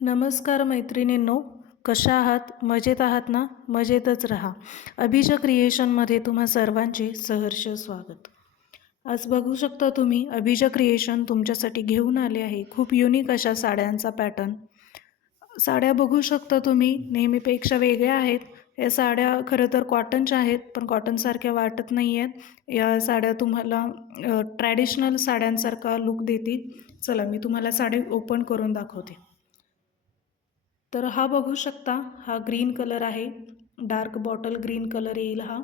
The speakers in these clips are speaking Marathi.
नमस्कार मैत्रिणींनो, कशा आहात? मजेत आहात ना? मजेतच राहा. अभिजा क्रिएशनमध्ये तुम्हा सर्वांचे सहर्ष स्वागत. आज बघू शकता तुम्ही अभिजा क्रिएशन तुमच्यासाठी घेऊन आले आहे खूप युनिक अशा साड्यांचा पॅटर्न. साड्या बघू शकता तुम्ही नेहमीपेक्षा वेगळ्या आहेत. या साड्या खरं तर कॉटनच्या आहेत, पण कॉटनसारख्या वाटत नाही आहेत. या साड्या तुम्हाला ट्रॅडिशनल साड्यांसारखा लूक देतील. चला मी तुम्हाला साडी ओपन करून दाखवते. तर हा बघू शकता, हा ग्रीन कलर आहे, डार्क बॉटल ग्रीन कलर येईल हा.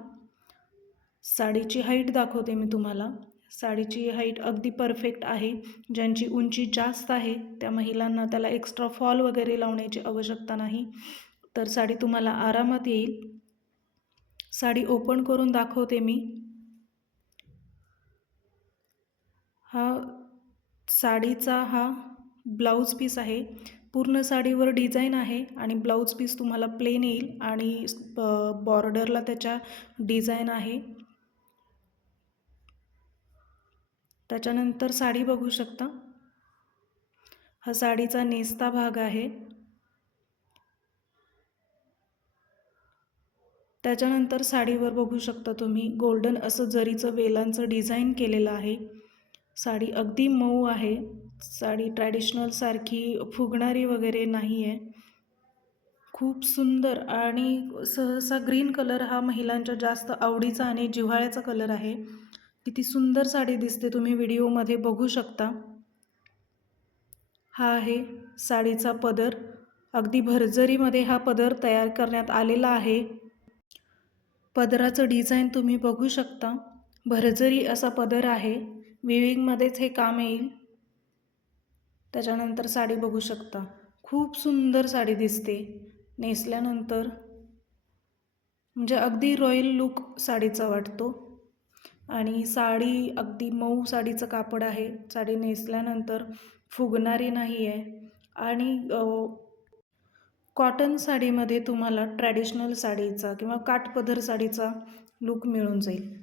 साडीची हाईट दाखवते मी तुम्हाला. साडीची हाईट अगदी परफेक्ट आहे. ज्यांची उंची जास्त आहे त्या महिलांना त्याला एक्स्ट्रा फॉल वगैरे लावण्याची आवश्यकता नाही, तर साडी तुम्हाला आरामात येईल. साडी ओपन करून दाखवते मी. हा साडीचा हा ब्लाऊज पीस आहे. पूर्ण साडीवर डिझाईन आहे आणि ब्लाऊज पीस तुम्हाला प्लेन येईल आणि बॉर्डरला त्याच्या डिझाईन आहे. त्याच्यानंतर साडी बघू शकता. हा साडीचा नेस्ता भाग आहे. त्याच्यानंतर साडीवर बघू शकता तुम्ही गोल्डन असं जरीचं वेलांचं डिझाईन केलेलं आहे. साडी अगदी मऊ आहे. साडी ट्रॅडिशनल सारखी फुगणारी वगैरे नाही आहे. खूप सुंदर आणि सहसा ग्रीन कलर हा महिलांच्या जास्त आवडीचा आणि जिव्हाळ्याचा कलर आहे. किती सुंदर साडी दिसते, तुम्ही व्हिडिओमध्ये बघू शकता. हा आहे साडीचा पदर. अगदी भरजरीमध्ये हा पदर तयार करण्यात आलेला आहे. पदराचं डिझाईन तुम्ही बघू शकता. भरजरी असा पदर आहे. विविंगमध्येच हे काम येईल. त्याच्यानंतर साडी बघू शकता. खूप सुंदर साडी दिसते नेसल्यानंतर. म्हणजे अगदी रॉयल लुक साडीचा वाटतो. आणि साडी अगदी मऊ साडीचं कापड आहे. साडी नेसल्यानंतर फुगणारी नाही आहे. आणि कॉटन साडीमध्ये तुम्हाला ट्रॅडिशनल साडीचा किंवा काठपदर साडीचा लुक मिळून जाईल.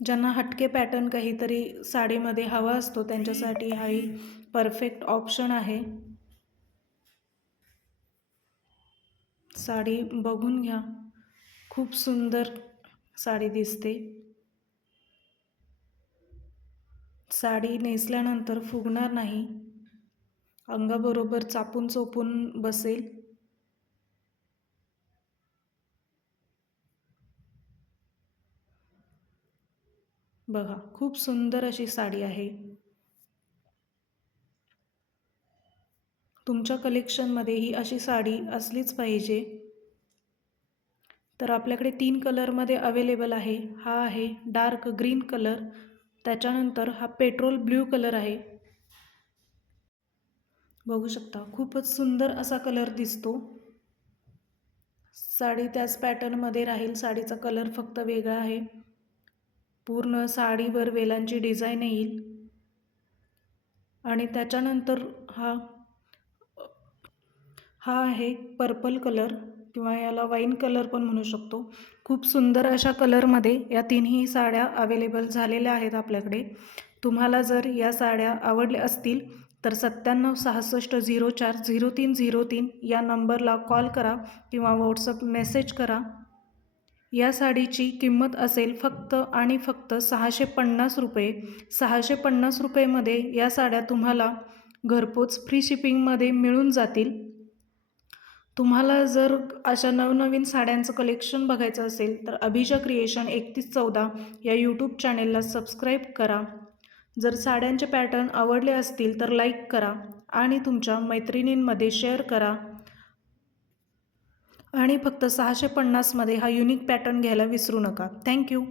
ज्यांना हटके पॅटर्न काहीतरी साडीमध्ये हवा असतो त्यांच्यासाठी हा परफेक्ट ऑप्शन आहे. साडी बघून घ्या, खूप सुंदर साडी दिसते. साडी नेसल्यानंतर फुगणार नाही, अंगाबरोबर चापून चोपून बसेल. बघा, खूप सुंदर अशी साडी आहे. तुमच्या कलेक्शनमध्ये ही अशी साडी असलीच पाहिजे. तर आपल्याकडे 3 कलरमध्ये अवेलेबल आहे. हा आहे डार्क ग्रीन कलर, त्याच्यानंतर हा पेट्रोल ब्ल्यू कलर आहे. बघू शकता, खूपच सुंदर असा कलर दिसतो. साडी त्याच पॅटर्नमध्ये राहील. साडीचा कलर फक्त वेगळा आहे. पूर्ण साडीवर वेलांची डिझाईन येईल. आणि त्याच्यानंतर हा आहे पर्पल कलर किंवा याला वाईन कलर पण म्हणू शकतो. खूप सुंदर अशा कलरमध्ये या तिन्ही साड्या अवेलेबल झालेल्या आहेत आपल्याकडे. तुम्हाला जर या साड्या आवडल्या असतील तर 9766040303 या नंबरला कॉल करा किंवा व्हॉट्सअप मेसेज करा. या साडीची किंमत असेल फक्त आणि फक्त 650 रुपये. 650 रुपयेमध्ये या साड्या तुम्हाला घरपोच फ्री शिपिंगमध्ये मिळून जातील. तुम्हाला जर अशा नवनवीन साड्यांचं कलेक्शन बघायचं असेल तर अभिजा क्रिएशन 3114 या यूट्यूब चॅनेलला सबस्क्राईब करा. जर साड्यांचे पॅटर्न आवडले असतील तर लाईक करा आणि तुमच्या मैत्रिणींमध्ये शेअर करा. आणि फक्त 650मध्ये हा युनिक पॅटर्न घ्यायला विसरू नका. थँक्यू.